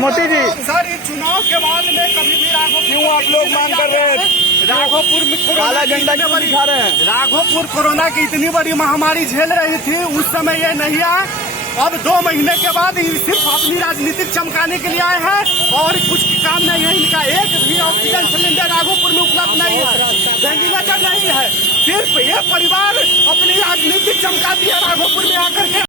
Modi ji sir, इस चुनाव के बाद में कभी भी राघोपुर क्यों आप लोग मांग कर रहे हैं? राघोपुर में काला झंडा क्यों दिखा रहे हैं? राघोपुर कोरोना की इतनी बड़ी महामारी झेल रही थी, उस समय ये नहीं आए। अब 2 महीने के बाद ये सिर्फ अपनी राजनीतिक चमकाने के लिए आए हैं और कुछ काम नहीं है इनका। एक भी ऑक्सीजन सिलेंडर राघोपुर में उपलब्ध नहीं है, वेंटिलेटर नहीं है। सिर्फ ये परिवार अपनी राजनीतिक चमकाती है राघोपुर में आकर के।